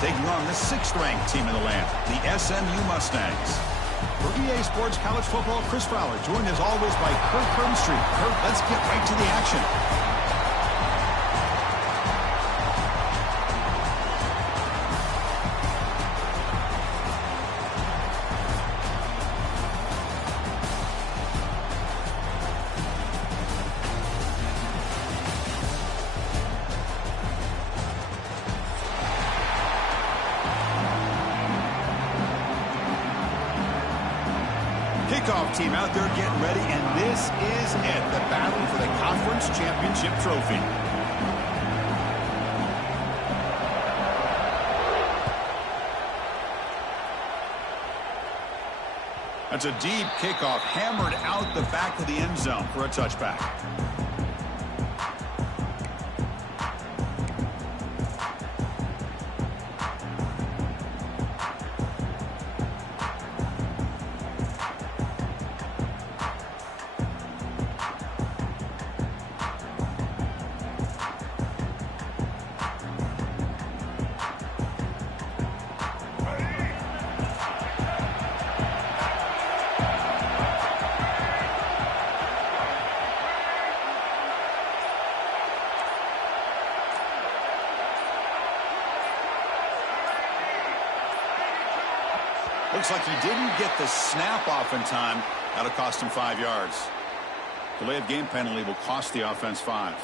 taking on the 6th-ranked team in the land, the SMU Mustangs. For EA Sports College Football, Chris Fowler, joined as always by Kurt Crumbstreet. Kurt, let's get right to the action. Kickoff team out there getting ready, and this is it, the battle for the conference championship trophy. That's a deep kickoff, hammered out the back of the end zone for a touchback. Looks like he didn't get the snap off in time. That'll cost him 5 yards. Delay of game penalty will cost the offense 5.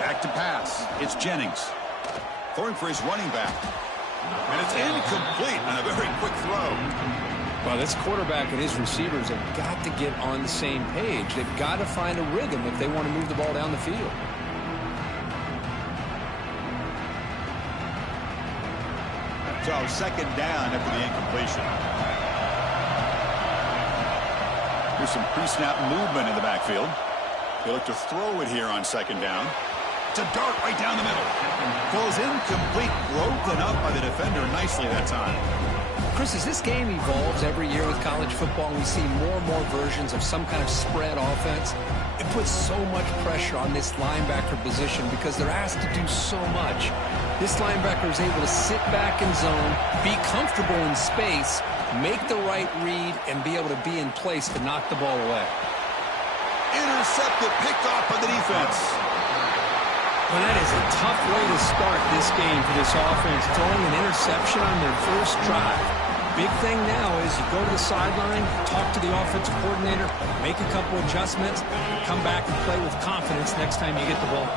Back to pass. It's Jennings. Throwing for his running back. And it's incomplete on a very quick throw. Well, this quarterback and his receivers have got to get on the same page. They've got to find a rhythm if they want to move the ball down the field. So, second down after the incompletion. Here's some pre-snap movement in the backfield. They look to throw it here on second down. It's a dart right down the middle. Goes incomplete, broken up by the defender nicely that time. Chris, as this game evolves every year with college football, we see more and more versions of some kind of spread offense. It puts so much pressure on this linebacker position because they're asked to do so much. This linebacker is able to sit back in zone, be comfortable in space, make the right read, and be able to be in place to knock the ball away. Intercepted, picked off by the defense. Well, that is a tough way to start this game for this offense, throwing an interception on their first drive. Big thing now is you go to the sideline, talk to the offensive coordinator, make a couple adjustments, and come back and play with confidence next time you get the ball.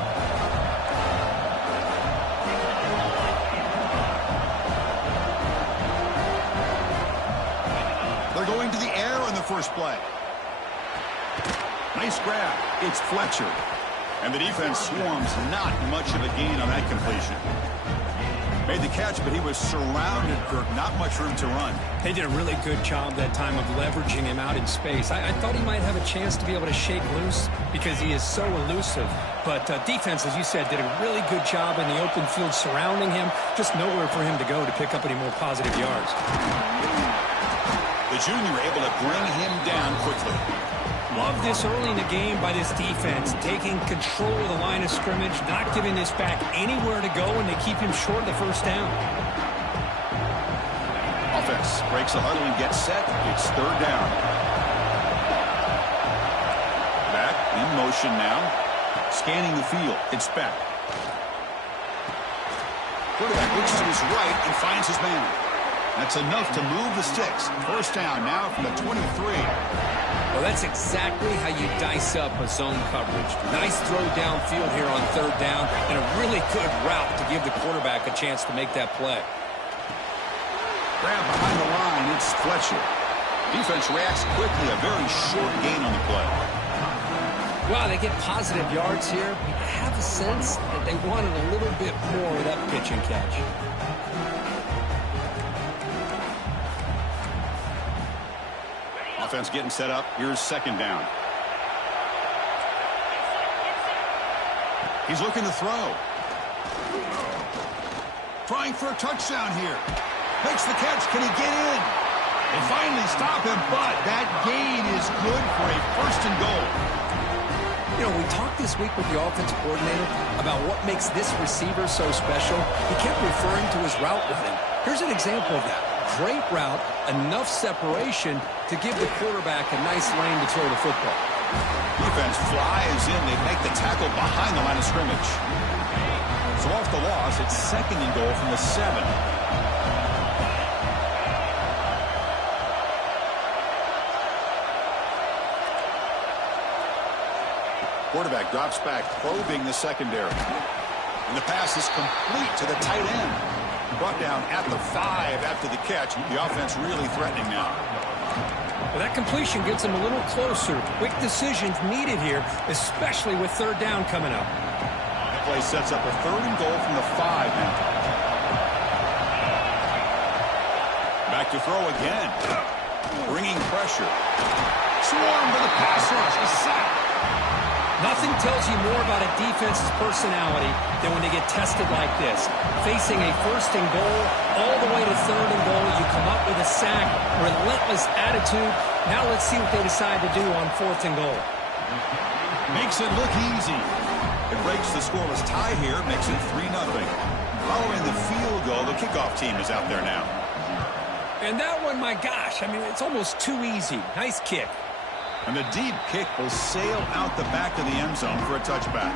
They're going to the air on the first play. Nice grab. It's Fletcher. And the defense swarms, not much of a gain on that completion. Made the catch, but he was surrounded, Kirk. Not much room to run. They did a really good job that time of leveraging him out in space. I thought he might have a chance to be able to shake loose because he is so elusive. But defense, as you said, did a really good job in the open field surrounding him. Just nowhere for him to go to pick up any more positive yards. The junior able to bring him down quickly. Love this early in the game by this defense, taking control of the line of scrimmage, not giving this back anywhere to go, and they keep him short of the first down. Offense breaks the huddle and gets set. It's third down. Back in motion now. Scanning the field. It's back. Quarterback looks to his right and finds his man. That's enough to move the sticks. First down now from the 23. Well, that's exactly how you dice up a zone coverage. Nice throw downfield here on third down, and a really good route to give the quarterback a chance to make that play. Grab behind the line, it's Fletcher. Defense reacts quickly, a very short gain on the play. Well, they get positive yards here. I have a sense that they wanted a little bit more of that pitch and catch. Offense getting set up. Here's second down. He's looking to throw. Trying for a touchdown here. Makes the catch. Can he get in? They finally stop him, but that gain is good for a first and goal. You know, we talked this week with the offensive coordinator about what makes this receiver so special. He kept referring to his route running. Here's an example of that. Great route, enough separation to give the quarterback a nice lane to throw the football. Defense flies in. They make the tackle behind the line of scrimmage. So off the loss, it's second and goal from the 7. Quarterback drops back, probing the secondary. And the pass is complete to the tight end. Brought down at the 5 after the catch. The offense really threatening now. Well, that completion gets them a little closer. Quick decisions needed here, especially with third down coming up. That play sets up a third and goal from the 5 now. Back to throw again. Bringing pressure. Swarm to the pass rush. A sack. Nothing tells you more about a defense's personality than when they get tested like this. Facing a first and goal, all the way to third and goal, you come up with a sack, relentless attitude. Now let's see what they decide to do on fourth and goal. Makes it look easy. It breaks the scoreless tie here, makes it 3-0. Following the field goal, the kickoff team is out there now. And that one, my gosh, I mean, it's almost too easy. Nice kick. And the deep kick will sail out the back of the end zone for a touchback.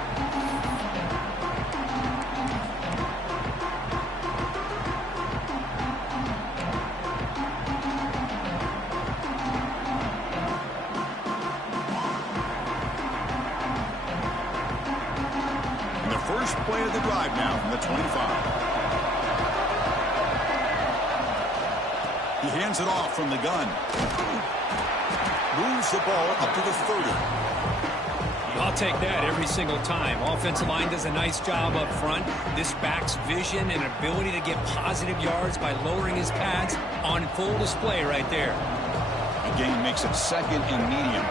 And the first play of the drive now from the 25. He hands it off from the gun. Moves the ball up to the 30. I'll take that every single time. Offensive line does a nice job up front. This back's vision and ability to get positive yards by lowering his pads on full display right there. The gain makes it second and medium.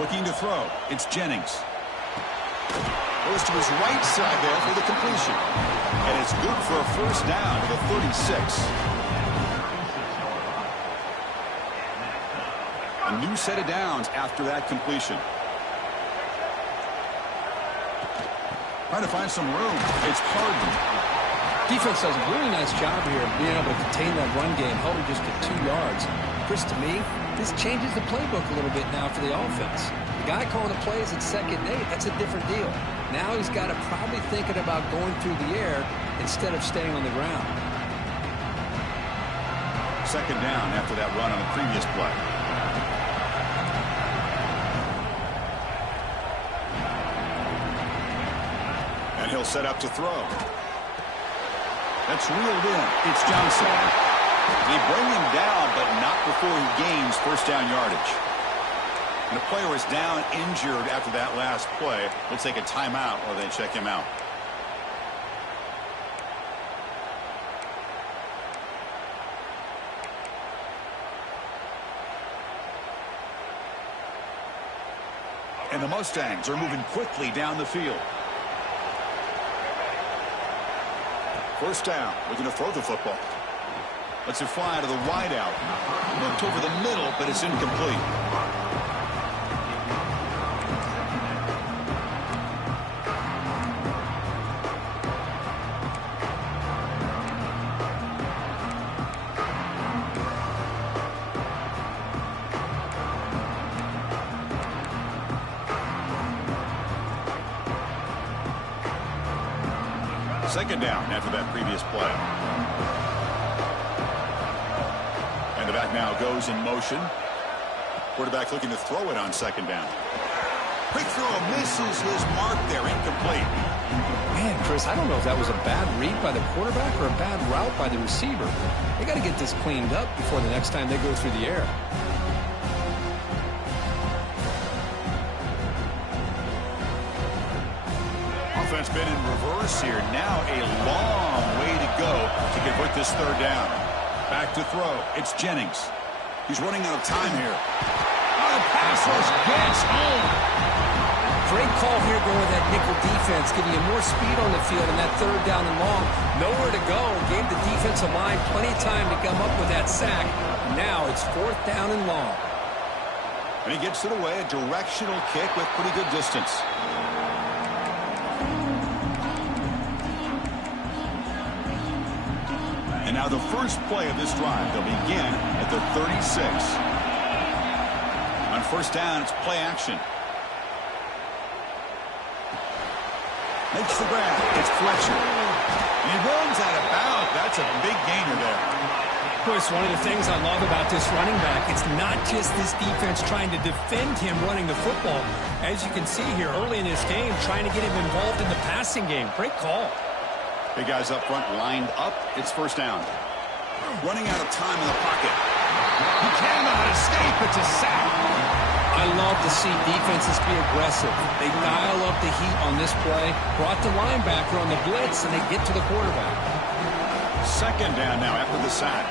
Looking to throw. It's Jennings. Goes to his right side there for the completion. And it's good for a first down to the 36. A new set of downs after that completion. Trying to find some room. It's Harden. Defense does a really nice job here of being able to contain that run game, held him just to 2 yards. Chris, to me, this changes the playbook a little bit now for the offense. The guy calling the plays at 2nd and 8, that's a different deal. Now he's got to probably thinking about going through the air instead of staying on the ground. Second down after that run on the previous play. And he'll set up to throw. That's reeled in. It's Johnson. They bring him down, but not before he gains first down yardage. And the player is down injured after that last play. We'll take a timeout or they check him out. And the Mustangs are moving quickly down the field. First down, looking to throw the football. Lets it fly to the wideout. Looked over the middle, but it's incomplete. Second down after that previous play. And the back now goes in motion. Quarterback looking to throw it on second down. Quick throw misses his mark there, incomplete. Man, Chris, I don't know if that was a bad read by the quarterback or a bad route by the receiver. They got to get this cleaned up before the next time they go through the air. Offense been in reverse here. Now a long way to go to convert this third down. Back to throw. It's Jennings. He's running out of time here. Oh, the pass rush gets home. great call here going with that nickel defense, giving you more speed on the field in that third down and long. Nowhere to go. Gave the defensive line plenty of time to come up with that sack. Now it's fourth down and long. And he gets it away, a directional kick with pretty good distance. And now the first play of this drive, they'll begin at the 36. On first down, it's play action. Makes the grab. It's Fletcher. And he runs out of bounds. That's a big gainer there. Of course, one of the things I love about this running back, it's not just this defense trying to defend him running the football. As you can see here early in this game, trying to get him involved in the passing game. Great call. Big guys up front lined up. It's first down. Running out of time in the pocket. He cannot escape. It's a sack. I love to see defenses be aggressive. They dial up the heat on this play, brought the linebacker on the blitz, and they get to the quarterback. Second down now after the sack.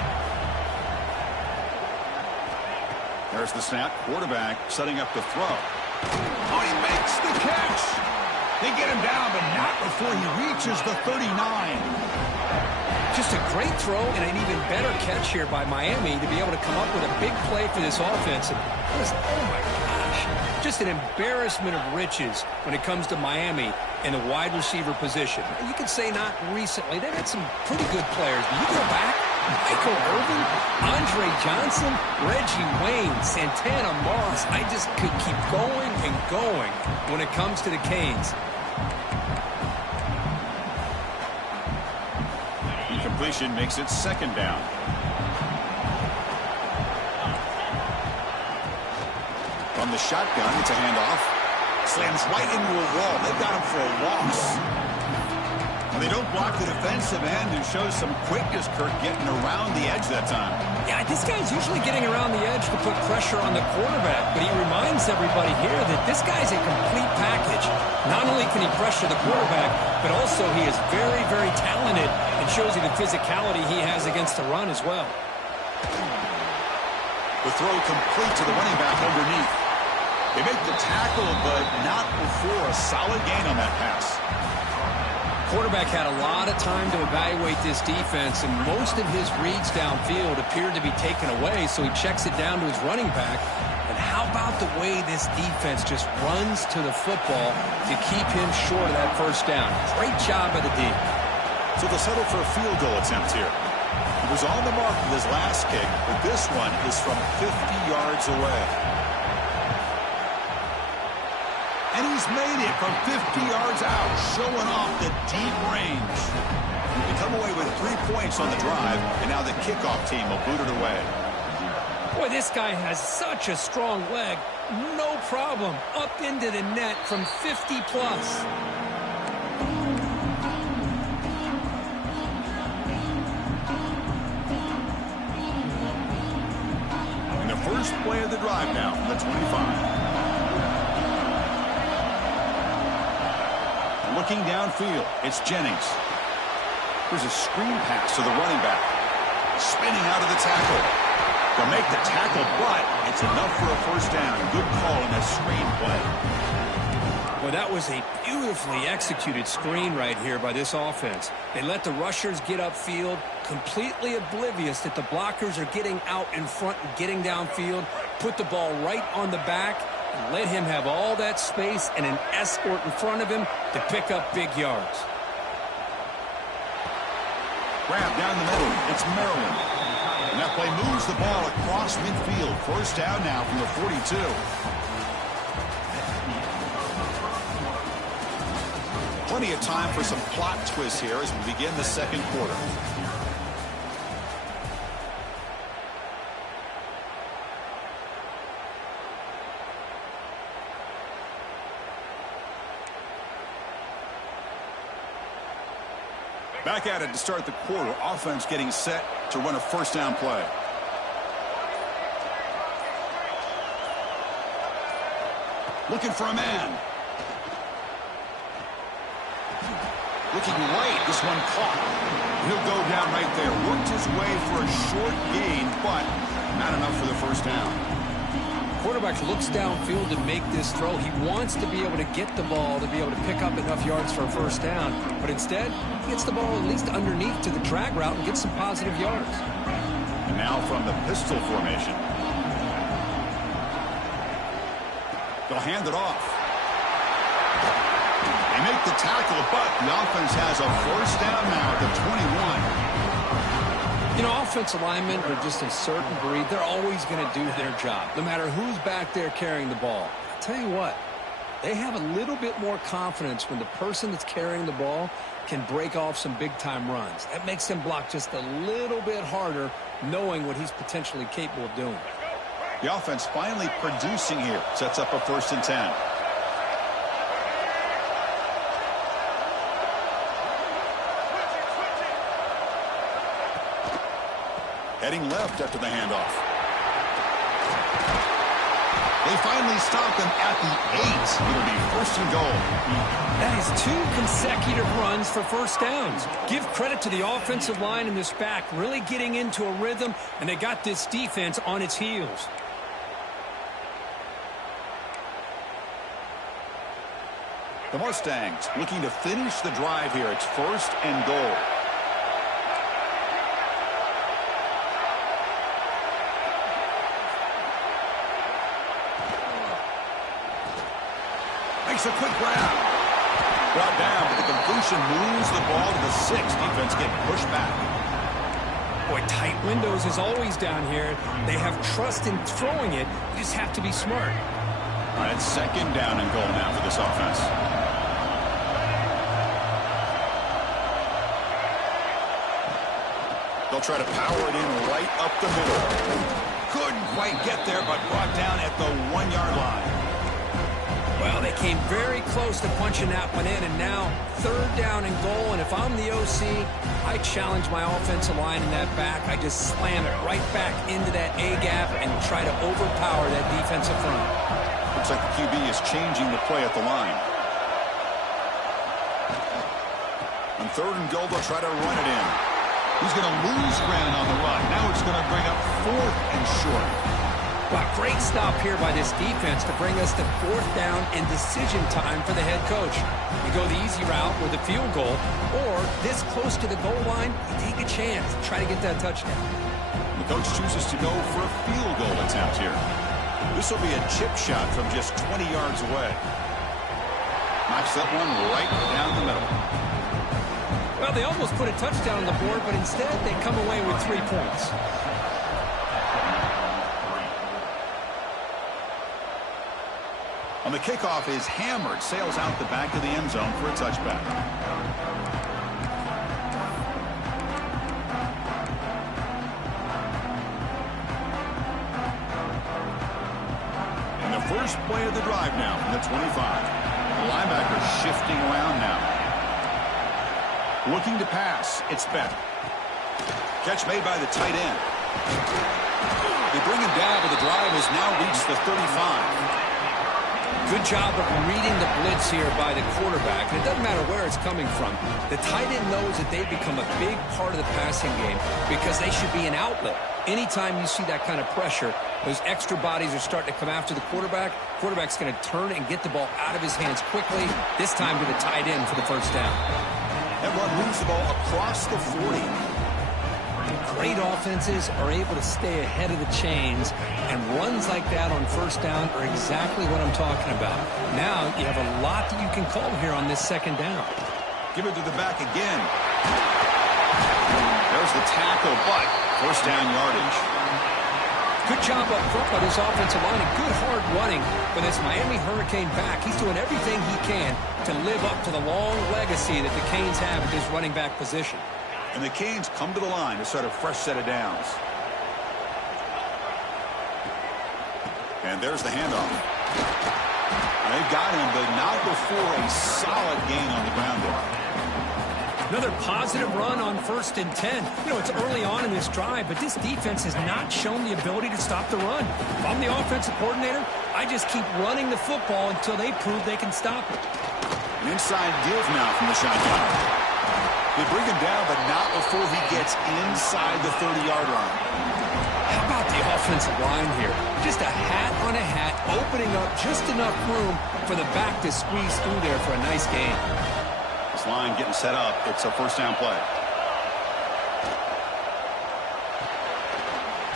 There's the snap. Quarterback setting up the throw. Oh, he makes the catch. They get him down, but not before he reaches the 39. Just a great throw and an even better catch here by Miami to be able to come up with a big play for this offense. And oh my gosh, just an embarrassment of riches when it comes to Miami in the wide receiver position. You could say not recently. They've had some pretty good players. But you go back, Michael Irvin, Andre Johnson, Reggie Wayne, Santana Moss. I just could keep going and going when it comes to the Canes. Completion makes it second down. From the shotgun, it's a handoff. Slams right into a wall. They've got him for a loss. And they don't block the defensive end, who shows some quickness, Kirk, getting around the edge that time. Yeah, this guy's usually getting around the edge to put pressure on the quarterback, but he reminds everybody here that this guy's a complete package. Not only can he pressure the quarterback, but also he is very, very talented and shows you the physicality he has against the run as well. The throw complete to the running back underneath. They make the tackle, but not before a solid gain on that pass. Quarterback had a lot of time to evaluate this defense, and most of his reads downfield appeared to be taken away, so he checks it down to his running back. And how about the way this defense just runs to the football to keep him short of that first down? Great job by the D. So they'll settle for a field goal attempt here. He was on the mark with his last kick, but this one is from 50 yards away. And he's made it from 50 yards out, showing off the deep range. They come away with 3 points on the drive, and now the kickoff team will boot it away. Boy, this guy has such a strong leg. No problem. Up into the net from 50 plus. And the first play of the drive now from the 25. Looking downfield, it's Jennings. There's a screen pass to the running back. Spinning out of the tackle. They'll make the tackle, but it's enough for a first down. Good call on that screen play. Well, that was a beautifully executed screen right here by this offense. They let the rushers get upfield, completely oblivious that the blockers are getting out in front and getting downfield. Put the ball right on the back. Let him have all that space and an escort in front of him to pick up big yards. Grab down the middle. It's Maryland. And that play moves the ball across midfield. First down now from the 42. Plenty of time for some plot twists here as we begin the second quarter. Back at it to start the quarter. Offense getting set to run a first down play. Looking for a man. Looking right. This one caught. He'll go down right there. Worked his way for a short gain, but not enough for the first down. Quarterback looks downfield to make this throw. He wants to be able to get the ball to be able to pick up enough yards for a first down. But instead, he gets the ball at least underneath to the drag route and gets some positive yards. And now from the pistol formation. They'll hand it off. They make the tackle, but the offense has a first down now at the 21. You know, offensive linemen are just a certain breed. They're always going to do their job, no matter who's back there carrying the ball. I'll tell you what, they have a little bit more confidence when the person that's carrying the ball can break off some big-time runs. That makes them block just a little bit harder, knowing what he's potentially capable of doing. The offense finally producing here. Sets up a 1st and 10. Heading left after the handoff. They finally stop them at the 8. It'll be 1st and goal. That is 2 consecutive runs for first downs. Give credit to the offensive line and this back, really getting into a rhythm, and they got this defense on its heels. The Mustangs looking to finish the drive here. It's 1st and goal. Makes a quick grab. Brought down, but the completion moves the ball to the 6. Defense getting pushed back. Boy, tight windows is always down here. They have trust in throwing it. You just have to be smart. All right, it's 2nd down and goal now for this offense. They'll try to power it in right up the middle. Couldn't quite get there, but brought down at the 1-yard line. Well, they came very close to punching that one in, and now 3rd down and goal. And if I'm the OC, I challenge my offensive line in that back. I just slam it right back into that A-gap and try to overpower that defensive front. Looks like the QB is changing the play at the line. On 3rd and goal, they'll try to run it in. He's going to lose ground on the run. Now it's going to bring up 4th and short. Wow, great stop here by this defense to bring us to 4th down and decision time for the head coach. You go the easy route with a field goal, or this close to the goal line, you take a chance. Try to get that touchdown. The coach chooses to go for a field goal attempt here. This will be a chip shot from just 20 yards away. Knocks that one right down the middle. Well, they almost put a touchdown on the board, but instead they come away with 3 points. On the kickoff is hammered, sails out the back of the end zone for a touchback. And the first play of the drive now from the 25. The linebacker shifting around now. Looking to pass. It's Beck. Catch made by the tight end. They bring him down, but the drive has now reached the 35. Good job of reading the blitz here by the quarterback. And it doesn't matter where it's coming from. The tight end knows that they've become a big part of the passing game because they should be an outlet. Anytime you see that kind of pressure, those extra bodies are starting to come after the quarterback. Quarterback's going to turn and get the ball out of his hands quickly, this time to the tight end for the first down. That run moves the ball across the 40. Great offenses are able to stay ahead of the chains, and runs like that on first down are exactly what I'm talking about. Now you have a lot that you can call here on this 2nd down. Give it to the back again. There's the tackle, but first down yardage. Good job up front by this offensive line, and good hard running for this Miami Hurricane back. He's doing everything he can to live up to the long legacy that the Canes have at this running back position. And the Canes come to the line to start a fresh set of downs. And there's the handoff. They've got him, but not before a solid gain on the ground there. Another positive run on 1st and 10. You know, it's early on in this drive, but this defense has not shown the ability to stop the run. If I'm the offensive coordinator, I just keep running the football until they prove they can stop it. An inside give now from the shotgun. They bring him down, but not before he gets inside the 30-yard line. How about the offensive line here. Just a hat on a hat, opening up just enough room for the back to squeeze through there for a nice gain. This line getting set up. It's a first down play.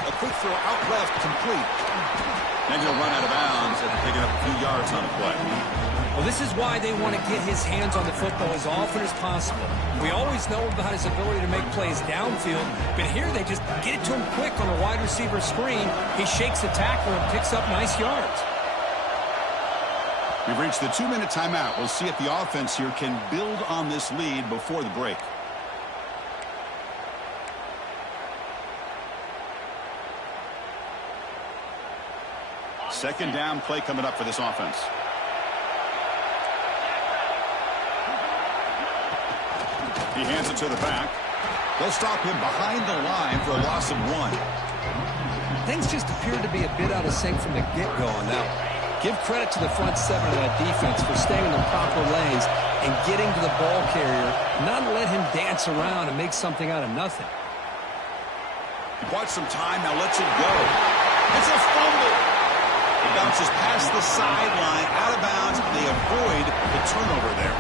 A quick throw out left, complete. Then he'll run out of bounds after picking up a few yards on the play. Well, this is why they want to get his hands on the football as often as possible. We always know about his ability to make plays downfield, but here they just get it to him quick on a wide receiver screen. He shakes the tackler and picks up nice yards. We've reached the 2-minute timeout. We'll see if the offense here can build on this lead before the break. Second down play coming up for this offense. He hands it to the back. They'll stop him behind the line for a loss of 1. Things just appeared to be a bit out of sync from the get-go on that one. Give credit to the front seven of that defense for staying in the proper lanes and getting to the ball carrier, not let him dance around and make something out of nothing. He bought some time, now lets it go. It's a fumble. It bounces past the sideline, out of bounds, and they avoid the turnover there.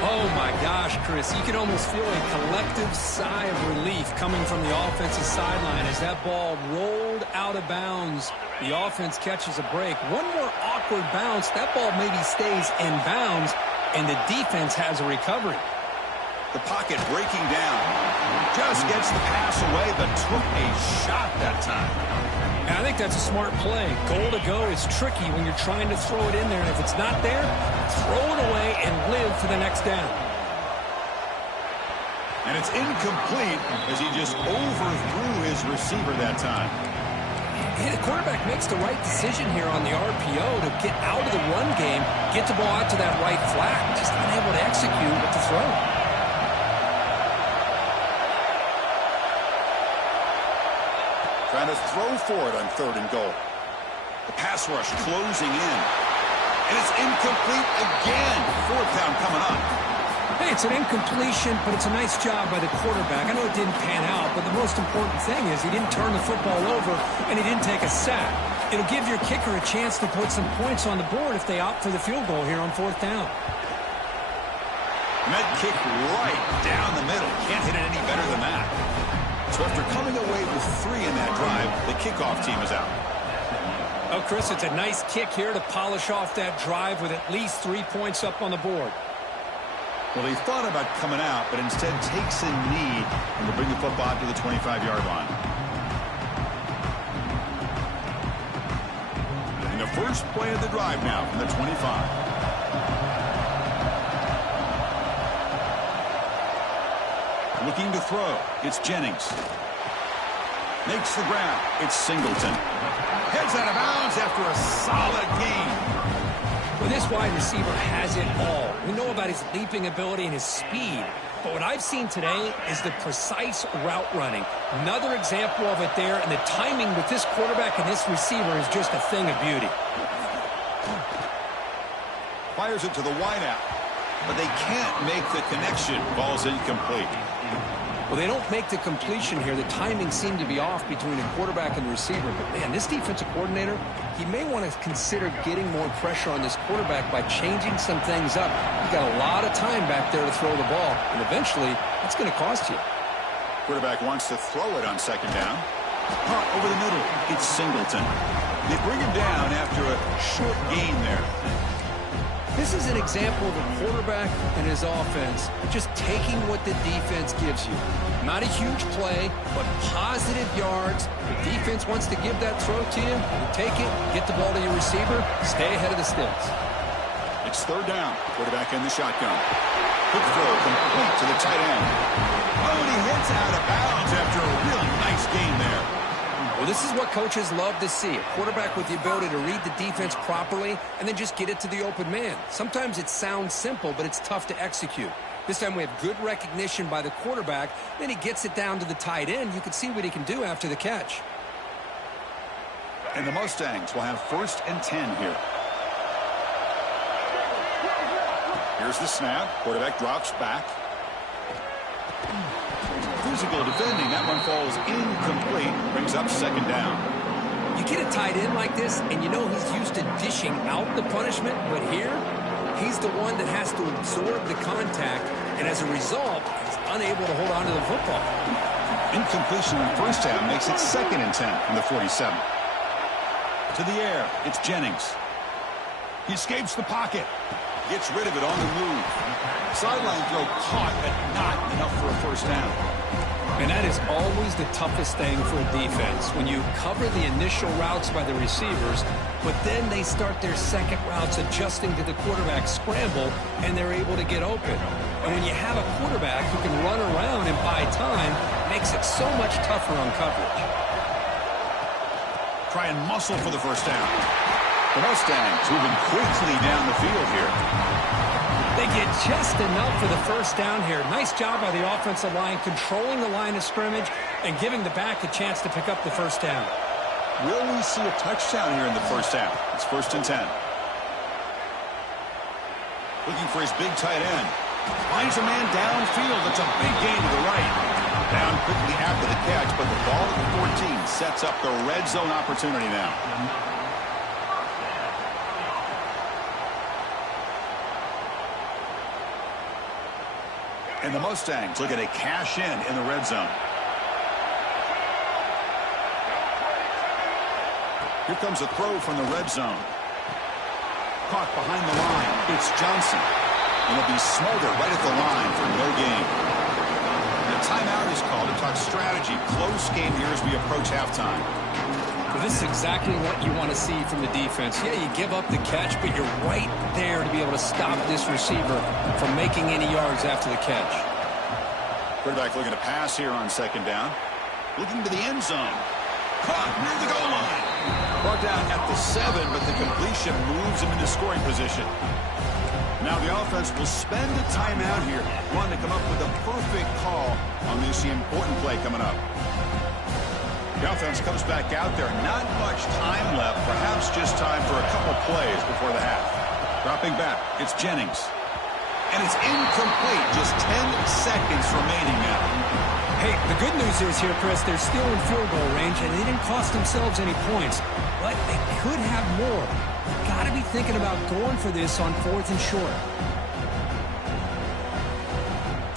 Oh, my gosh, Chris. You can almost feel a collective sigh of relief coming from the offensive sideline as that ball rolled out of bounds. The offense catches a break. One more awkward bounce. That ball maybe stays in bounds, and the defense has a recovery. The pocket breaking down. Just gets the pass away, but took a shot that time. And I think that's a smart play. Goal to go is tricky when you're trying to throw it in there, and if it's not there, throw it away and live for the next down. And it's incomplete as he just overthrew his receiver that time. Hey, the quarterback makes the right decision here on the RPO to get out of the run game, get the ball out to that right flat, just unable to execute with the throw. Trying to throw for it on 3rd and goal. The pass rush closing in. And it's incomplete again. 4th down coming up. Hey, it's an incompletion, but it's a nice job by the quarterback. I know it didn't pan out, but the most important thing is he didn't turn the football over and he didn't take a sack. It'll give your kicker a chance to put some points on the board if they opt for the field goal here on 4th down. And that kick right down the middle. Can't hit it any better than that. So after coming away with 3 in that drive, the kickoff team is out. Oh, Chris, it's a nice kick here to polish off that drive with at least 3 points up on the board. Well, he thought about coming out, but instead takes a knee and will bring the football to the 25-yard line. And the first play of the drive now from the 25. Looking to throw. It's Jennings. Makes the grab. It's Singleton. Heads out of bounds after a solid gain. Well, this wide receiver has it all. We know about his leaping ability and his speed. But what I've seen today is the precise route running. Another example of it there, and the timing with this quarterback and this receiver is just a thing of beauty. Fires it to the wideout, but they can't make the connection. Ball's incomplete. Well, they don't make the completion here. The timing seemed to be off between the quarterback and the receiver. But, man, this defensive coordinator, he may want to consider getting more pressure on this quarterback by changing some things up. You got a lot of time back there to throw the ball, and eventually that's going to cost you. Quarterback wants to throw it on 2nd down. Punt over the middle. It's Singleton. They bring him down after a short gain there. This is an example of a quarterback and his offense just taking what the defense gives you. Not a huge play, but positive yards. The defense wants to give that throw to you. You take it, get the ball to your receiver, stay ahead of the sticks. It's 3rd down. Quarterback in the shotgun. Quick throw complete to the tight end. Oh, and he hits out of bounds after a really nice gain there. Well, this is what coaches love to see. A quarterback with the ability to read the defense properly and then just get it to the open man. Sometimes it sounds simple, but it's tough to execute. This time we have good recognition by the quarterback. Then he gets it down to the tight end. You can see what he can do after the catch. And the Mustangs will have 1st and 10 here. Here's the snap. Quarterback drops back. physical defending. That one falls incomplete. Brings up second down. You get a tight end like this, and you know he's used to dishing out the punishment, but here, he's the one that has to absorb the contact, and as a result, he's unable to hold on to the football. Incompletion in first down makes it 2nd and 10 from the 47. To the air, it's Jennings. He escapes the pocket. Gets rid of it on the move. Sideline throw caught, but not enough for a first down. And that is always the toughest thing for a defense, when you cover the initial routes by the receivers, but then they start their second routes adjusting to the quarterback scramble, and they're able to get open. And when you have a quarterback who can run around and buy time, it makes it so much tougher on coverage. Try and muscle for the first down. The Mustangs moving quickly down the field here. They get just enough for the first down here. Nice job by the offensive line, controlling the line of scrimmage and giving the back a chance to pick up the first down. Will we see a touchdown here in the first half? It's 1st and 10. Looking for his big tight end. Finds a man downfield. It's a big gain to the right. Down quickly after the catch, but the ball at the 14 sets up the red zone opportunity now. And the Mustangs looking to cash in the red zone. Here comes a throw from the red zone. Caught behind the line. It's Johnson. And he'll be smothered right at the line for no gain. And a timeout is called to talk strategy. Close game here as we approach halftime. Well, this is exactly what you want to see from the defense. Yeah, you give up the catch, but you're right there to be able to stop this receiver from making any yards after the catch. Quarterback looking to pass here on second down. Looking to the end zone. Caught near the goal line. Brought down at the 7, but the completion moves him into scoring position. Now the offense will spend a timeout here, wanting to come up with a perfect call on this important play coming up. The offense comes back out there. Not much time left. Perhaps just time for a couple plays before the half. Dropping back. It's Jennings. And it's incomplete. Just 10 seconds remaining now. Hey, the good news is here, Chris, they're still in field goal range, and they didn't cost themselves any points. But they could have more. Got to be thinking about going for this on 4th and short.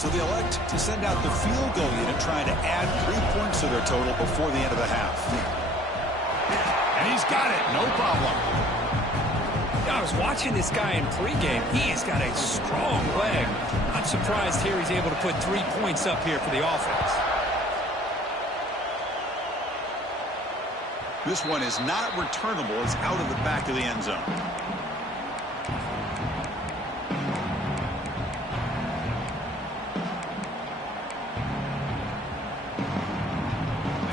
So they elect to send out the field goal unit, trying to add 3 points to their total before the end of the half. And he's got it, no problem. I was watching this guy in pregame. He has got a strong leg. Not surprised here he's able to put 3 points up here for the offense. This one is not returnable. It's out of the back of the end zone.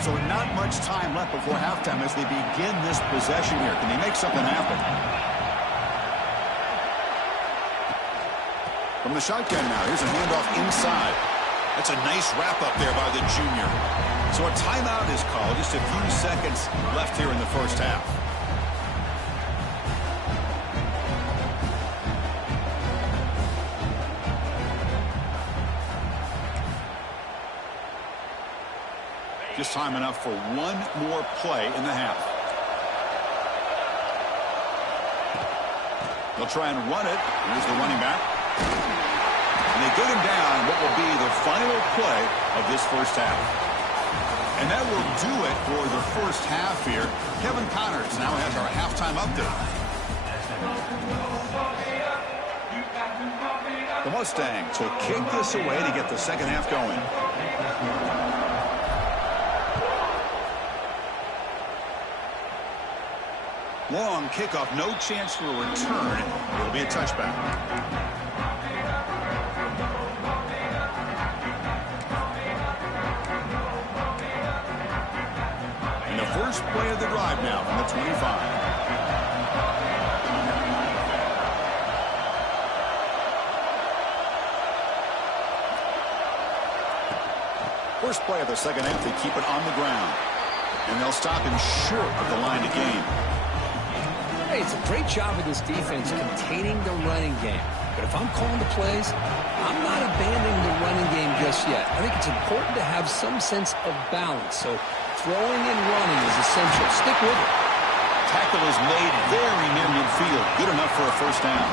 So not much time left before halftime as they begin this possession here. Can they make something happen? From the shotgun now, here's a handoff inside. That's a nice wrap-up there by the junior. So a timeout is called. Just a few seconds left here in the first half. Just time enough for one more play in the half. They'll try and run it. Here's the running back. And they get him down what will be the final play of this first half. And that will do it for the first half here. Kevin Connors now has our halftime update. The Mustangs will kick this away to get the second half going. Long kickoff, no chance for a return. It'll be a touchback. And the first play of the drive now from the 25. First play of the second half, they keep it on the ground. And they'll stop him short of the line to gain. Hey, it's a great job of this defense containing the running game. But if I'm calling the plays, I'm not abandoning the running game just yet. I think it's important to have some sense of balance. So throwing and running is essential. Stick with it. Tackle is made very near midfield. Good enough for a first down.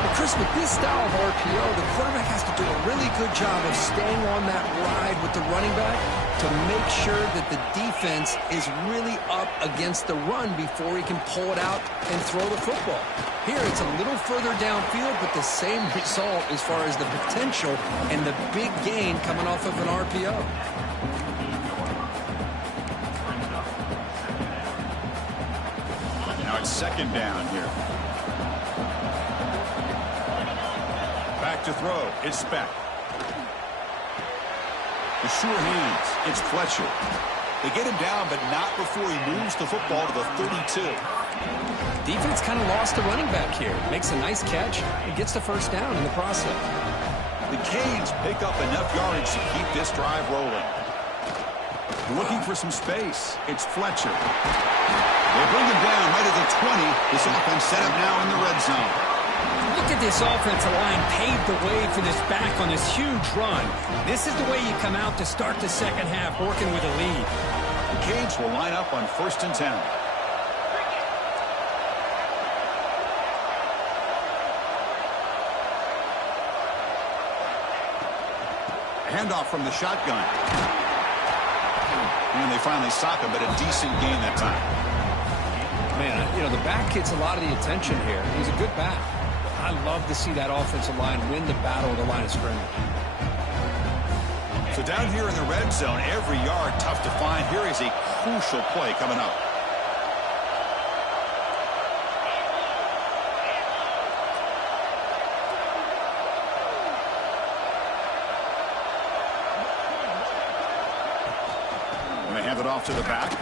But Chris, with this style of RPO, the quarterback has to do a really good job of staying on that ride with the running back to make sure that the defense is really up against the run before he can pull it out and throw the football. Here, it's a little further downfield, but the same result as far as the potential and the big gain coming off of an RPO. Now it's second down here. Back to throw. It's Speck. The sure hands. It's Fletcher. They get him down, but not before he moves the football to the 32. Defense kind of lost the running back here. Makes a nice catch and gets the first down in the process. The Canes pick up enough yardage to keep this drive rolling. Looking for some space. It's Fletcher. They bring him down right at the 20. This offense set up now in the red zone. Look at this offensive line paved the way for this back on this huge run. This is the way you come out to start the second half working with a lead. The Canes will line up on 1st and 10. Handoff from the shotgun. And they finally stop him, but a decent gain that time. Man, you know, the back gets a lot of the attention here. He's a good back. I love to see that offensive line win the battle of the line of scrimmage. So down here in the red zone, every yard tough to find. Here is a crucial play coming up. And they hand it off to the back.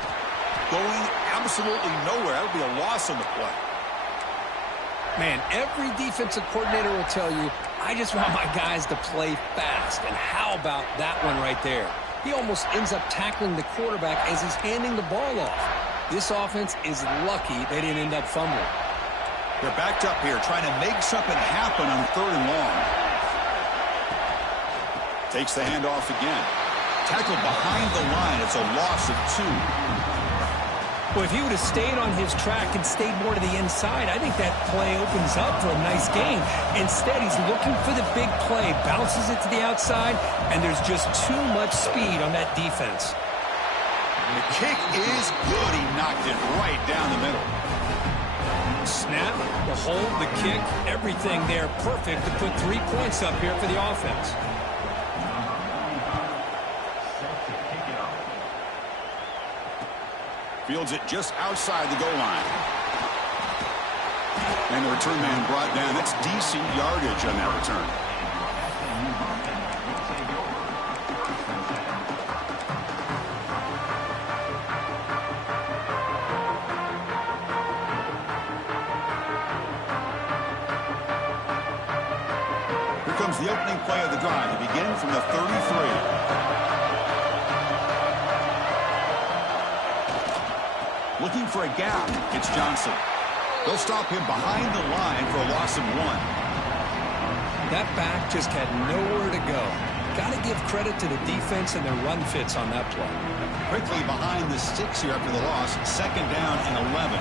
Going absolutely nowhere. That would be a loss on the play. Man, every defensive coordinator will tell you, I just want my guys to play fast. And how about that one right there? He almost ends up tackling the quarterback as he's handing the ball off. This offense is lucky they didn't end up fumbling. They're backed up here trying to make something happen on 3rd and long. Takes the handoff again. Tackled behind the line. It's a loss of 2. Well, if he would have stayed on his track and stayed more to the inside, I think that play opens up for a nice game. Instead, he's looking for the big play, bounces it to the outside, and there's just too much speed on that defense. The kick is good. He knocked it right down the middle. Snap, the hold, the kick, everything there perfect to put 3 points up here for the offense. Fields it just outside the goal line. And the return man brought down. That's decent yardage on that return. Here comes the opening play of the drive to begin from the 33. Looking for a gap. It's Johnson. They'll stop him behind the line for a loss of 1. That back just had nowhere to go. Got to give credit to the defense and their run fits on that play. Quickly behind the sticks here after the loss. 2nd down and 11.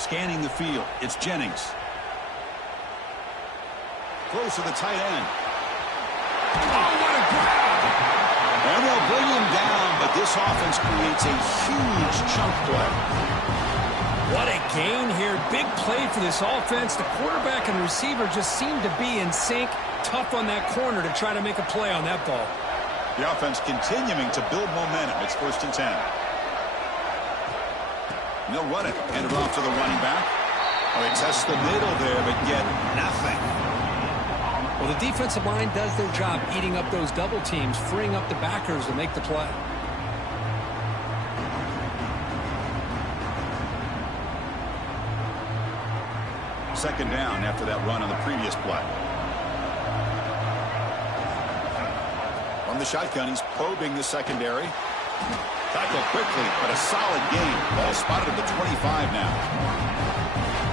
Scanning the field. It's Jennings. Throws to the tight end. Oh, what a grab! And they'll bring him down, but this offense creates a huge chunk play. What a gain here. Big play for this offense. The quarterback and receiver just seem to be in sync. Tough on that corner to try to make a play on that ball. The offense continuing to build momentum. It's 1st and 10. And they'll run it. Hand it off to the running back. Oh, they test the middle there, but get nothing. Well, the defensive line does their job eating up those double teams, freeing up the backers to make the play. Second down after that run on the previous play. From the shotgun, he's probing the secondary. Tackle quickly, but a solid gain. Ball spotted at the 25 now.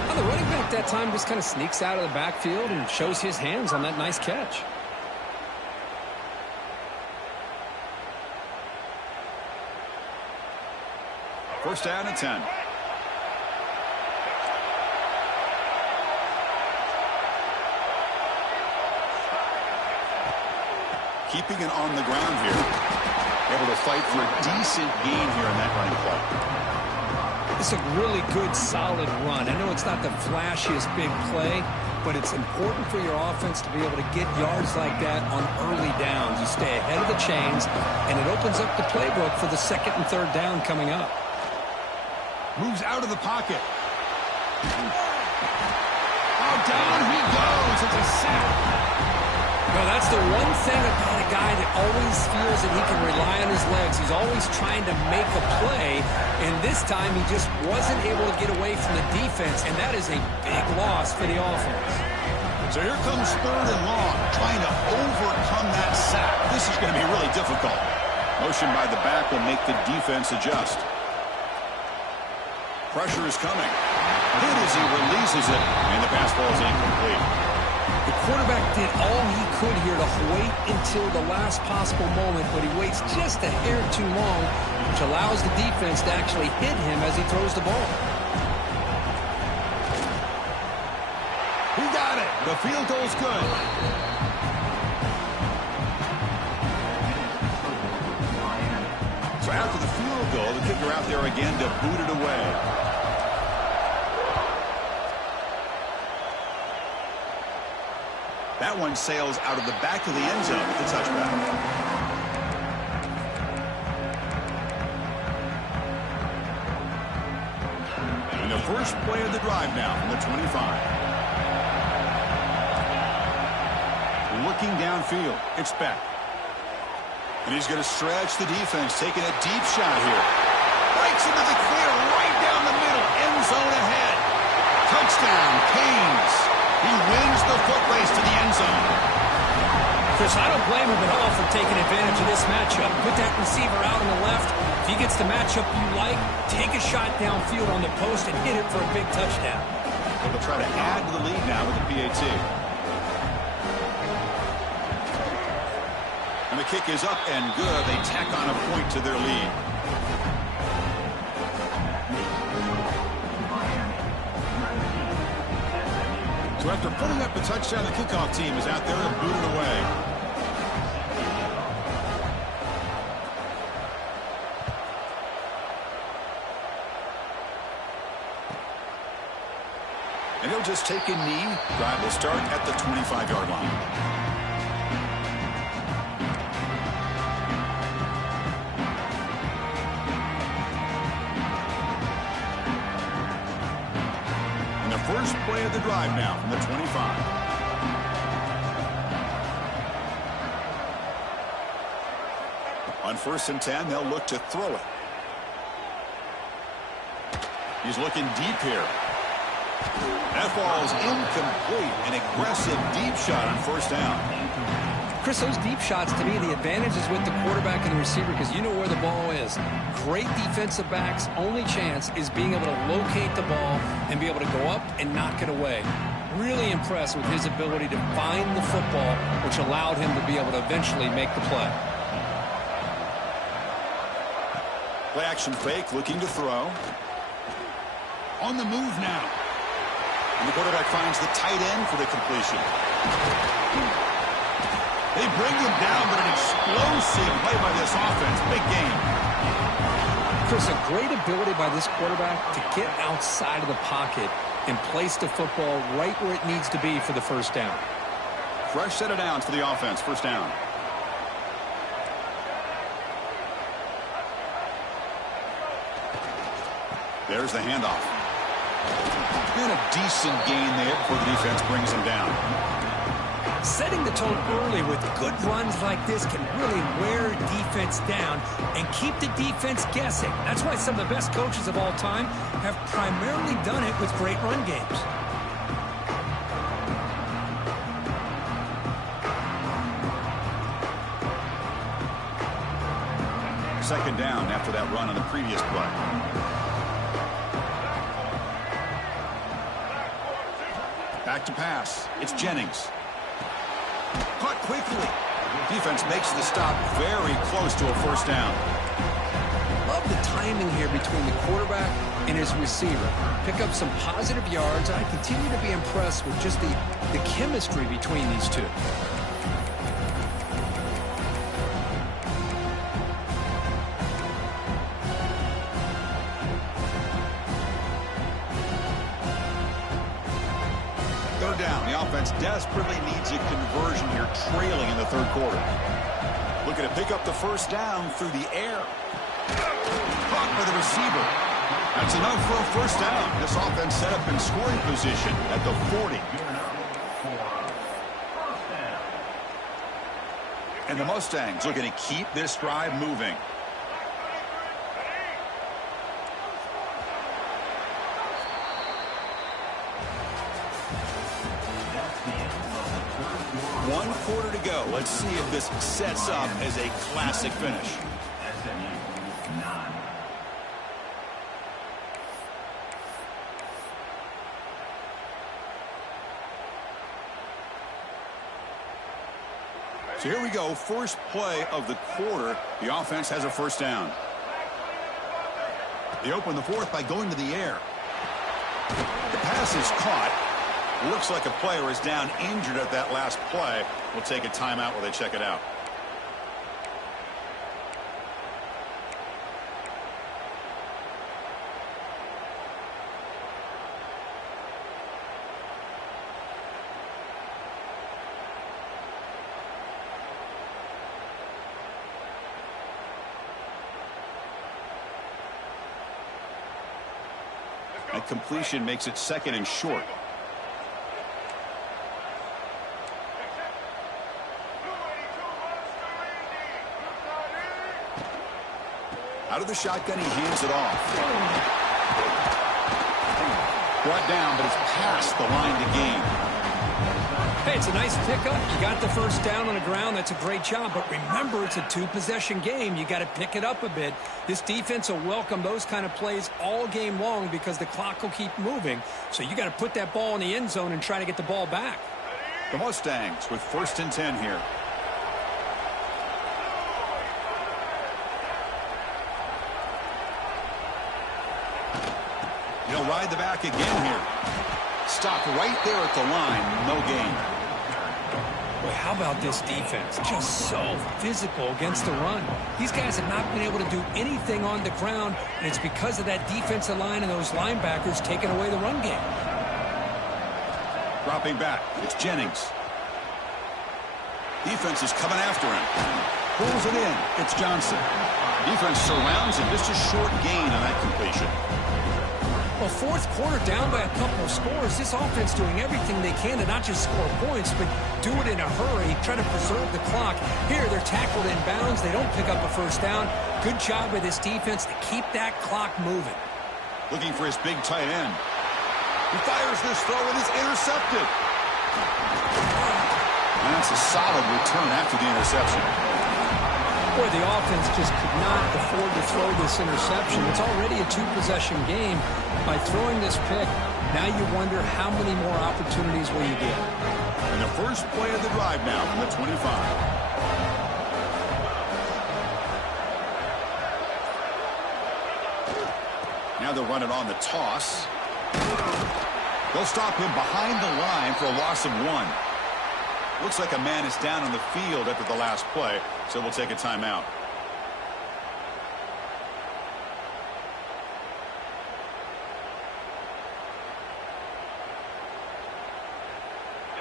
Well, the running back that time just kind of sneaks out of the backfield and shows his hands on that nice catch. First down and 10. Keeping it on the ground here. Able to fight for a decent gain here in that running play. It's a really good, solid run. I know it's not the flashiest big play, but it's important for your offense to be able to get yards like that on early downs. You stay ahead of the chains, and it opens up the playbook for the second and third down coming up. Moves out of the pocket. Oh, down he goes. It's a sack. Well, that's the one thing about a guy that always feels that he can rely on his legs. He's always trying to make a play, and this time he just wasn't able to get away from the defense, and that is a big loss for the offense. So here comes third and long, trying to overcome that sack. This is going to be really difficult. Motion by the back will make the defense adjust. Pressure is coming. Hit as he releases it, and the pass ball is incomplete. The quarterback did all he could here to wait until the last possible moment, but he waits just a hair too long, which allows the defense to actually hit him as he throws the ball. He got it. The field goal's good. So after the field goal, the kicker out there again to boot it away. That one sails out of the back of the end zone with the touchback. And the first play of the drive now from the 25. Looking downfield. It's Beck. And he's going to stretch the defense, taking a deep shot here. Breaks into the clear right down the middle. End zone ahead. Touchdown, Canes. He wins the foot race to the end zone. Chris, I don't blame him at all for taking advantage of this matchup. Put that receiver out on the left. If he gets the matchup you like, take a shot downfield on the post and hit it for a big touchdown. Well, they'll try to add to the lead now with the PAT. And the kick is up and good. They tack on a point to their lead. So after putting up the touchdown, the kickoff team is out there to boot it away. And he'll just take a knee. Drive will start at the 25-yard line. First play of the drive now from the 25. On 1st and 10, they'll look to throw it. He's looking deep here. That ball is incomplete. An aggressive deep shot on 1st down. Chris, those deep shots, to me, the advantage is with the quarterback and the receiver because you know where the ball is. Great defensive backs' only chance is being able to locate the ball and be able to go up and knock it away. Really impressed with his ability to find the football, which allowed him to be able to eventually make the play. Play action fake, looking to throw. On the move now. And the quarterback finds the tight end for the completion. They bring him down, but an explosive play by this offense. Big game. Chris, a great ability by this quarterback to get outside of the pocket and place the football right where it needs to be for the 1st down. Fresh set of downs for the offense. 1st down. There's the handoff. And a decent gain there before the defense brings him down. Setting the tone early with good runs like this can really wear a defense down and keep the defense guessing. That's why some of the best coaches of all time have primarily done it with great run games. second down after that run on the previous play. Back to pass. It's Jennings. Caught quickly. Defense makes the stop very close to a first down. Love the timing here between the quarterback and his receiver. Pick up some positive yards, and I continue to be impressed with just the chemistry between these two. Third down. The offense desperately needs a conversion here, trailing in the third quarter. Looking to pick up the first down through the air. Caught by the receiver. That's enough for a first down. This offense set up in scoring position at the 40. And the Mustangs looking to keep this drive moving. One quarter to go. Let's see if this sets up as a classic finish. So here we go. First play of the quarter. The offense has a first down. They open the fourth by going to the air. The pass is caught. Looks like a player is down injured at that last play. We'll take a timeout while they check it out. That completion makes it second and short. Out of the shotgun, he hands it off. Brought down, but it's past the line to gain. Hey, it's a nice pickup. You got the first down on the ground. That's a great job. But remember, it's a two-possession game. You got to pick it up a bit. This defense will welcome those kind of plays all game long because the clock will keep moving. So you got to put that ball in the end zone and try to get the ball back. The Mustangs with 1st and 10 here. He'll ride the back again here. Stopped right there at the line. No gain. Boy, how about this defense? Just so physical against the run. These guys have not been able to do anything on the ground, and it's because of that defensive line and those linebackers taking away the run game. Dropping back. It's Jennings. Defense is coming after him. Pulls it in. It's Johnson. Defense surrounds him. Just a short gain on that completion. Well, fourth quarter down by a couple of scores. This offense doing everything they can to not just score points, but do it in a hurry, try to preserve the clock. Here, they're tackled in bounds. They don't pick up a first down. Good job by this defense to keep that clock moving. Looking for his big tight end. He fires this throw and is intercepted. And that's a solid return after the interception. Boy, the offense just could not afford to throw this interception. It's already a two-possession game. By throwing this pick, now you wonder how many more opportunities will you get. And the first play of the drive now from the 25. Now they'll run it on the toss. They'll stop him behind the line for a loss of 1. Looks like a man is down on the field after the last play, so we'll take a timeout.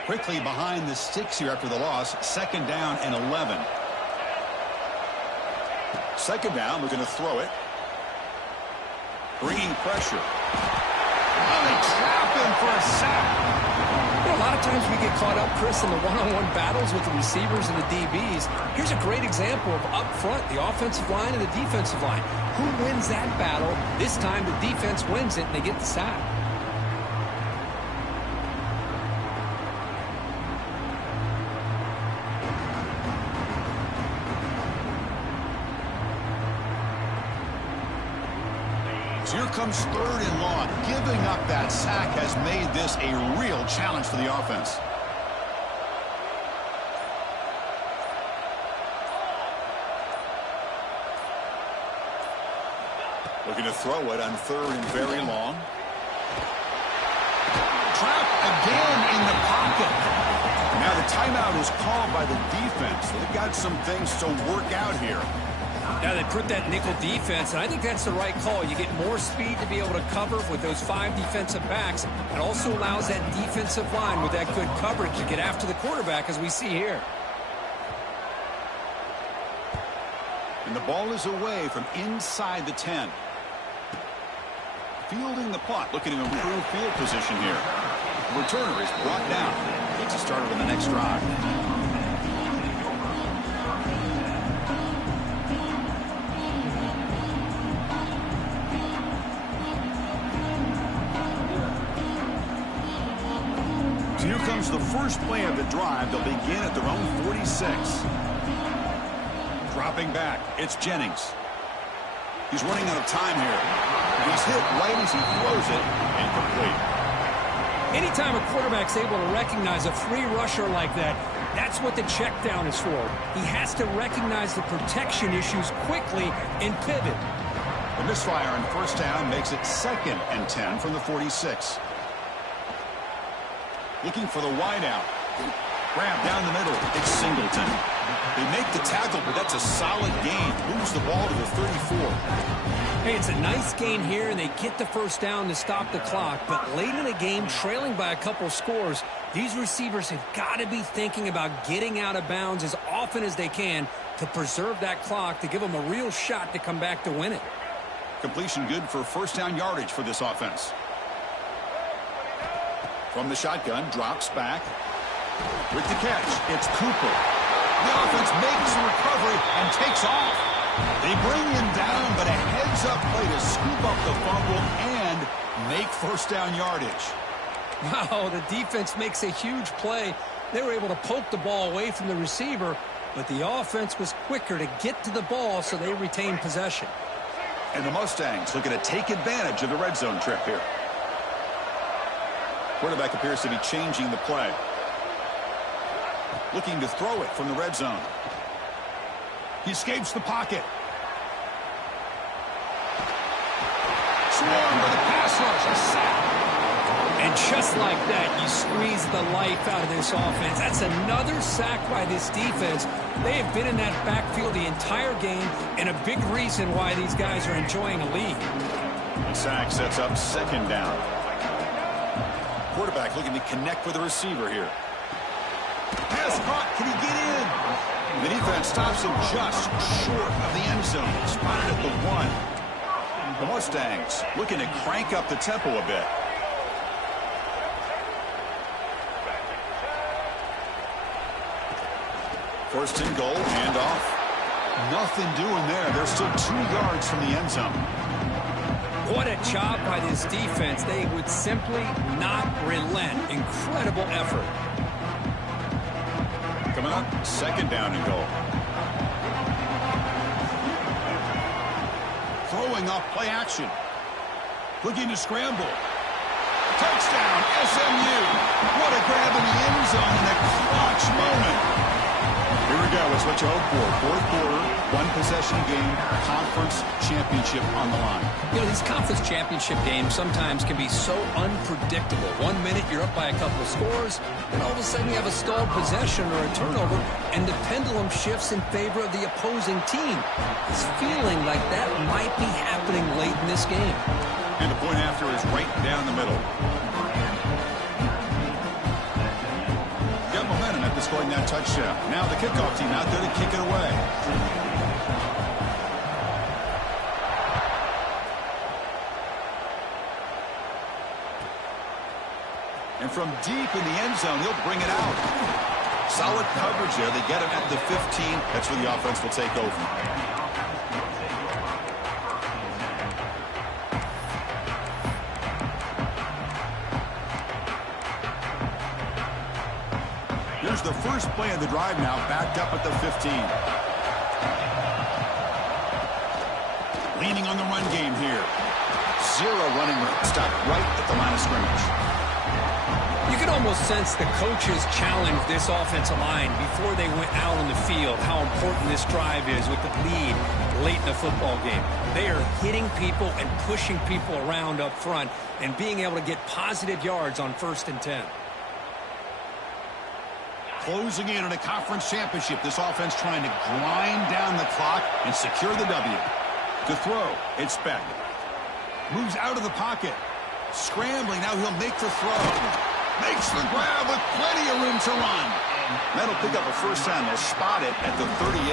Quickly behind the sticks here after the loss. 2nd down and 11. 2nd down, looking to throw it. Bringing pressure. Oh, they trap him for a sack. You know, a lot of times we get caught up, Chris, in the one-on-one battles with the receivers and the DBs. Here's a great example of up front, the offensive line and the defensive line. Who wins that battle? This time the defense wins it and they get the sack. So here comes 3rd and long. Giving up that sack has made this a real challenge for the offense. Looking to throw it on 3rd and very long. Trapped again in the pocket. Now the timeout is called by the defense. They've got some things to work out here. Now they put that nickel defense, and I think that's the right call. You get more speed to be able to cover with those 5 defensive backs. It also allows that defensive line with that good coverage to get after the quarterback, as we see here. And the ball is away from inside the 10. Fielding the punt, looking to improve field position here. The returner is brought down. Gets a starter on the next drive. So here comes the first play of the drive. They'll begin at their own 46. Dropping back, it's Jennings. He's running out of time here. He's hit right as he throws it, incomplete. Anytime a quarterback's able to recognize a free rusher like that, that's what the check down is for. He has to recognize the protection issues quickly and pivot. The misfire on 1st down makes it 2nd and 10 from the 46. Looking for the wideout. Grab down the middle. It's Singleton. They make the tackle, but that's a solid gain. Moves the ball to the 34. Hey, it's a nice gain here, and they get the 1st down to stop the clock. But late in the game, trailing by a couple scores, these receivers have got to be thinking about getting out of bounds as often as they can to preserve that clock, to give them a real shot to come back to win it. Completion good for 1st down yardage for this offense. From the shotgun, drops back. With the catch, it's Cooper. The offense makes a recovery and takes off. They bring him down, but a heads-up play to scoop up the fumble and make 1st down yardage. Wow, the defense makes a huge play. They were able to poke the ball away from the receiver, but the offense was quicker to get to the ball, so they retained possession. And the Mustangs looking to take advantage of the red zone trip here. Quarterback appears to be changing the play. Looking to throw it from the red zone. He escapes the pocket. Swarmed by the pass rush. A sack. And just like that, you squeeze the life out of this offense. That's another sack by this defense. They have been in that backfield the entire game, and a big reason why these guys are enjoying a lead. The sack sets up 2nd down. Quarterback looking to connect with the receiver here. Pass caught. Can he get in? The defense stops him just short of the end zone. Spotted at the 1. The Mustangs looking to crank up the tempo a bit. First and goal, handoff. Nothing doing there. They're still 2 yards from the end zone. What a job by this defense. They would simply not relent. Incredible effort. Coming up, 2nd down and goal. Throwing off play action. Looking to scramble. Touchdown, SMU. What a grab in the end zone in a clutch moment. Here we go. It's what you hope for. 4th quarter, 1-possession game, conference championship on the line. You know, these conference championship games sometimes can be so unpredictable. 1 minute you're up by a couple of scores, and all of a sudden you have a stalled possession or a turnover, and the pendulum shifts in favor of the opposing team. It's feeling like that might be happening late in this game. And the point after is right down the middle. Got momentum after scoring that touchdown. Now the kickoff team out there to kick it away. And from deep in the end zone, he'll bring it out. Solid coverage there. They get him at the 15. That's where the offense will take over. Here's the first play of the drive now, backed up at the 15. Leaning on the run game here. Zero running room. Stopped right at the line of scrimmage. You can almost sense the coaches challenged this offensive line before they went out on the field, how important this drive is with the lead late in the football game. They are hitting people and pushing people around up front and being able to get positive yards on 1st and 10. Closing in on a conference championship, this offense trying to grind down the clock and secure the W. To throw, it's Beck. Moves out of the pocket. Scrambling, now he'll make the throw. Makes the grab with plenty of room to run. That'll pick up a first down. They'll spot it at the 38.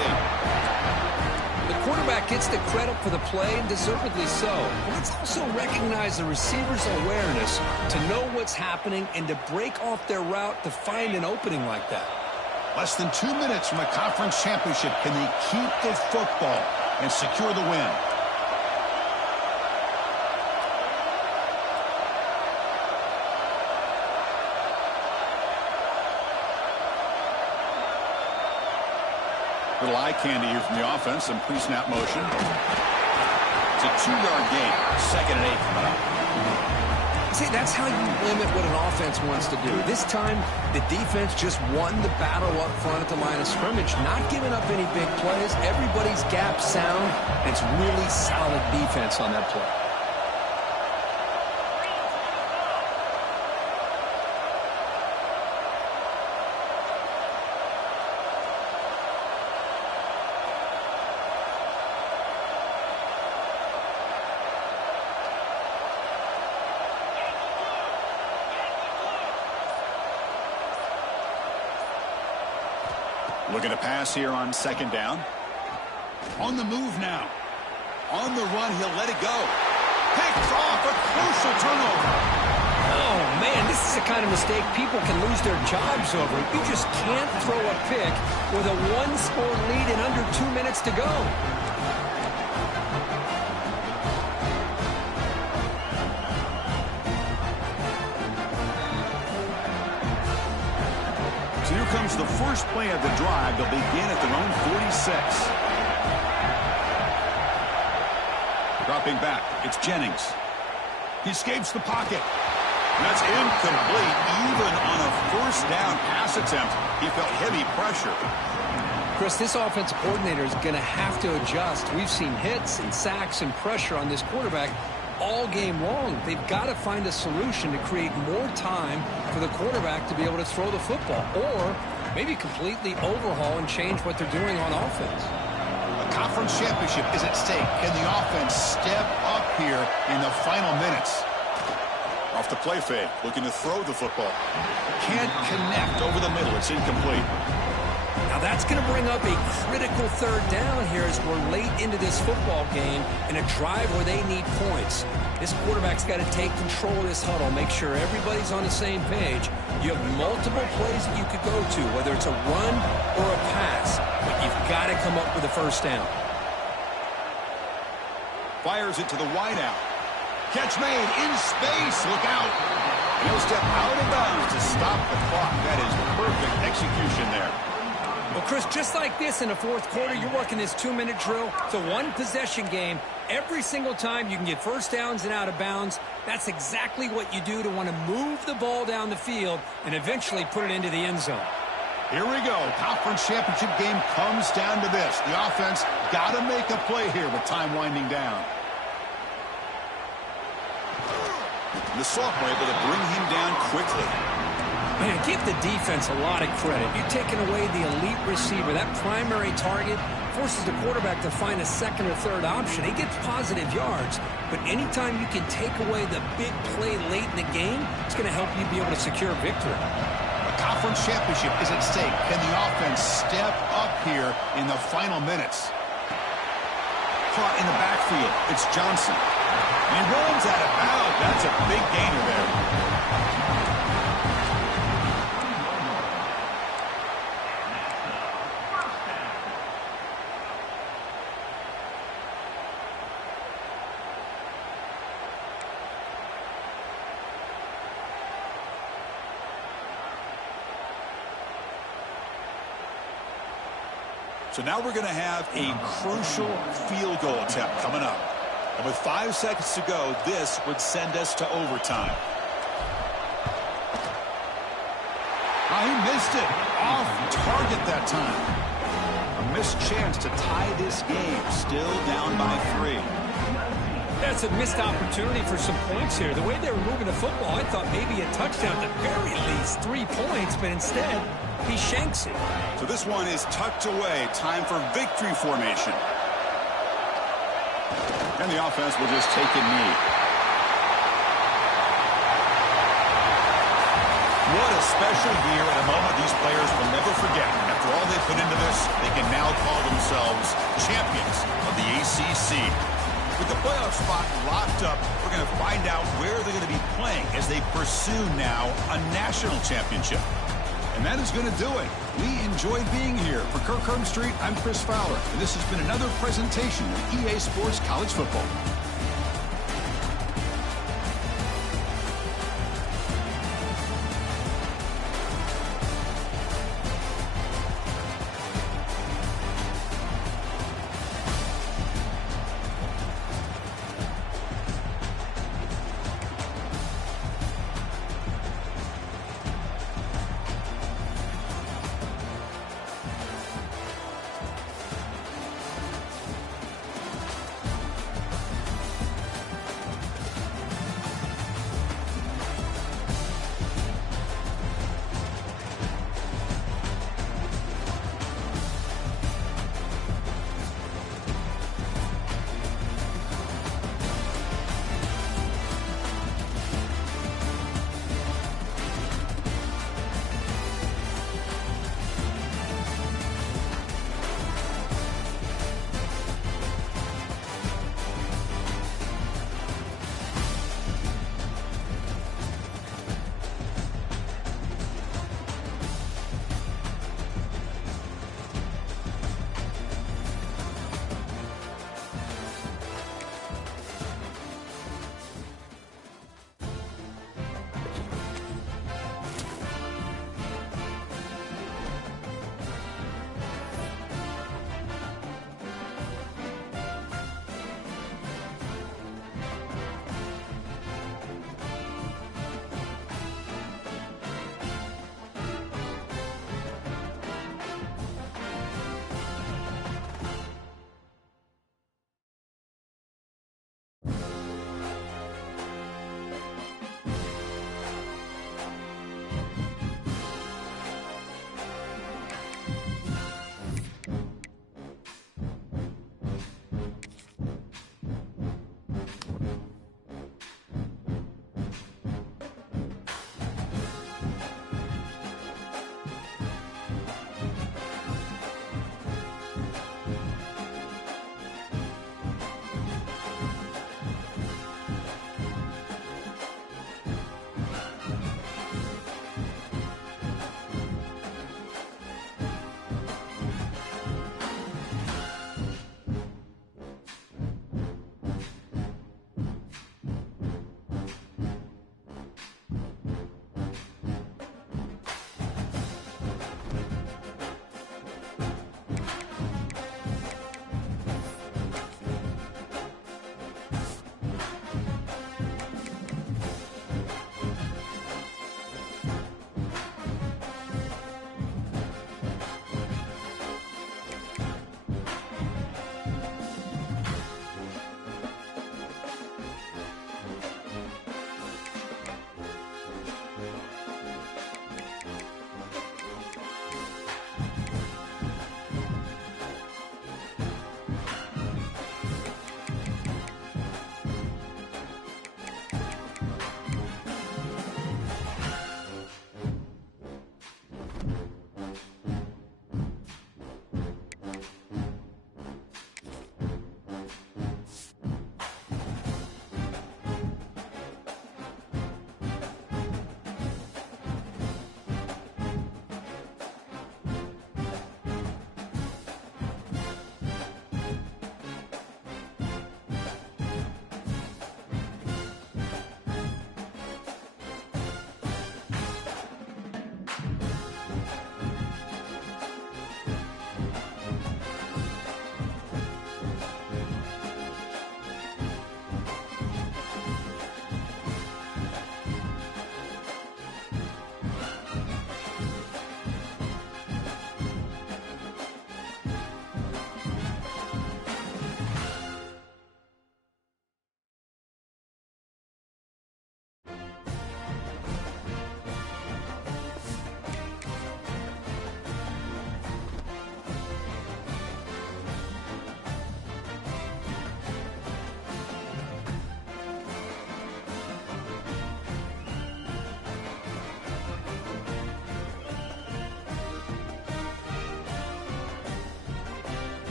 The quarterback gets the credit for the play, and deservedly so. But let's also recognize the receiver's awareness to know what's happening and to break off their route to find an opening like that. Less than 2 minutes from a conference championship. Can they keep the football and secure the win? Little eye candy here from the offense. Some pre-snap motion. It's a 2-yard gain. 2nd and 8 coming up. See, that's how you limit what an offense wants to do. This time, the defense just won the battle up front at the line of scrimmage, not giving up any big plays. Everybody's gap sound. It's really solid defense on that play. Looking to pass here on 2nd down. On the move now. On the run, he'll let it go. Picked off, a crucial turnover. Oh, man, this is the kind of mistake people can lose their jobs over. You just can't throw a pick with a 1-score lead in under 2 minutes to go. So here comes the first play of the drive. They'll begin at their own 46. Dropping back, it's Jennings. He escapes the pocket. That's incomplete. Even on a 1st down pass attempt, he felt heavy pressure. Chris, this offensive coordinator is going to have to adjust. We've seen hits and sacks and pressure on this quarterback all game long. They've got to find a solution to create more time for the quarterback to be able to throw the football, or maybe completely overhaul and change what they're doing on offense. A conference championship is at stake. Can the offense step up here in the final minutes? Off the play fake, looking to throw the football. Can't connect over the middle. It's incomplete. Now that's going to bring up a critical 3rd down here as we're late into this football game in a drive where they need points. This quarterback's got to take control of this huddle, make sure everybody's on the same page. You have multiple plays that you could go to, whether it's a run or a pass, but you've got to come up with a 1st down. Fires it to the wideout. Catch made in space. Look out. And he'll step out of bounds to stop the clock. That is perfect execution there. Well, Chris, just like this in the 4th quarter, you're working this 2-minute drill. It's a 1-possession game. Every single time you can get 1st downs and out of bounds, that's exactly what you do to want to move the ball down the field and eventually put it into the end zone. Here we go. Conference championship game comes down to this. The offense got to make a play here with time winding down. The sophomore able to bring him down quickly. Man, give the defense a lot of credit. You're taking away the elite receiver. That primary target forces the quarterback to find a 2nd or 3rd option. He gets positive yards, but anytime you can take away the big play late in the game, it's going to help you be able to secure victory. A conference championship is at stake. Can the offense step up here in the final minutes? Caught in the backfield. It's Johnson. And runs out of bounds. That's a big gainer there. So now we're going to have a crucial field goal attempt coming up. And with 5 seconds to go, this would send us to overtime. Oh, he missed it. Off target that time. A missed chance to tie this game. Still down by 3. That's a missed opportunity for some points here. The way they were moving the football, I thought maybe a touchdown, at the very least 3 points, but instead he shanks it. So this one is tucked away. Time for victory formation. And the offense will just take a knee. What a special year and a moment these players will never forget. After all they put into this, they can now call themselves champions of the ACC. With the playoff spot locked up, we're going to find out where they're going to be playing as they pursue now a national championship. And that is going to do it. We enjoyed being here. For Kirk Street, I'm Chris Fowler, and this has been another presentation of EA Sports College Football.